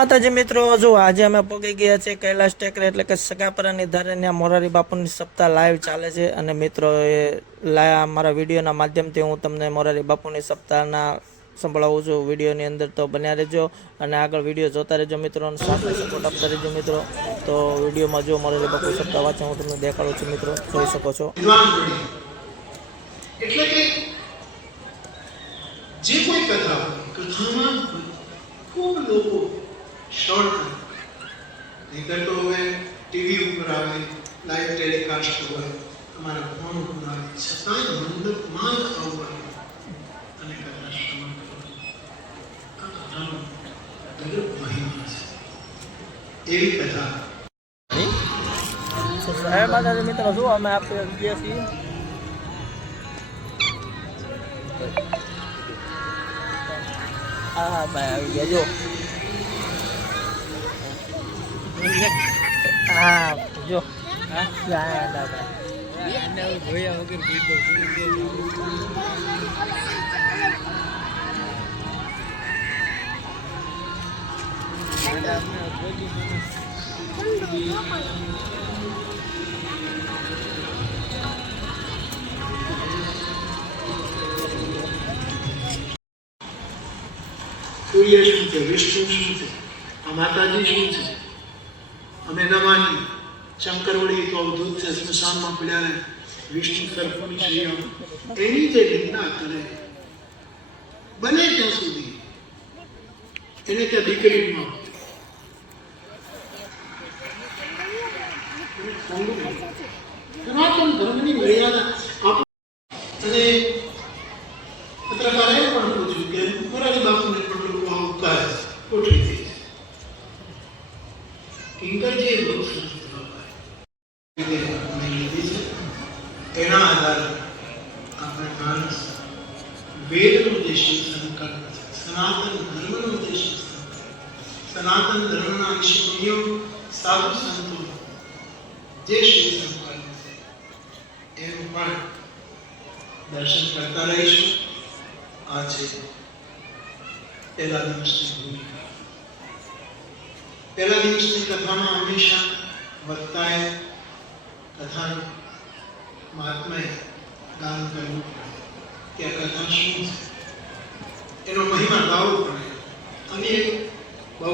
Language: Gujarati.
માતાજી મિત્રો, જો આજે અમે પહોંચી ગયા છે કૈલાશ ટેકરી એટલે કે સગાપરાની ધારે. ત્યાં મોરારી બાપુની સપ્તાહ લાઈવ ચાલે છે અને મિત્રો મારા વિડીયોના માધ્યમથી હું તમને મોરારી બાપુની સપ્તાહના સંભળાવું છું. વિડીયોની અંદર તો બન્યા રહેજો અને આગળ વિડીયો જોતા રહેજો મિત્રો, અને સાથે સપોર્ટ આપતા રહેજો મિત્રો. તો વિડીયોમાં જો મોરારી બાપુ સપ્તાહ વાંચે હું તમને દેખાડું છું મિત્રો, જોઈ શકો છો. એટલે કે જે કોઈ કથામાં ખૂબ લોકો શ્રવણ કરે, નહીંતર તો હવે ટીવી ઉપર આવે, લાઈવ ટેલિકાસ્ટ હોય, તમારા ફોન ઉપર આવે, છતાંય મંડપમાં જ આવવાનું અને કથા શ્રવણ કરવાનું. આ કથાનો ગજબ મહિમા છે. એવી કથા સાહેબ માતાજી મિત્રો, શું અમે આપણે ગયા છીએ હા ભાઈ આવી ગયા જો. હા જો જોયા વગર સૂર્ય શું છે, વિષ્ણુ શું છે, આ માતાજી શું છે, અમે ન માની. શંકરવડી તો અવધૂત છે, સ્મશાનમાં પડ્યા રહે. વિષ્ણુ સર્પની શ્રીયમ એની જે નિંદા કરે, બને ત્યાં સુધી એને ત્યાં દીકરી ન સનાતન ધર્મની મર્યાદા. અને પત્રકારે પણ પૂછ્યું કે મોરારી બાપુને પણ લોકો આવું કહે ખોટી થઈ કિંકરજી લીધી છે. એના આધારે આપણે માણસ વેદનું જે શિક્ષણ કરે છે, સનાતન ધર્મનું જે શિક્ષણ કરે, સનાતન ધર્મના ઋષિમુનિઓ સાધુ સંતો જે શિક્ષણ કરે છે એનું પણ દર્શન કરતા રહીશું. આ છે પહેલા દિવસની ભૂમિકા. પહેલા દિવસની કથામાં હંમેશા વક્તાએ કથાનું મહાત્માએ ગાન કરવું પડે કે આ કથા શું છે, એનો મહિમા ગાવવો પડે. અને બહુ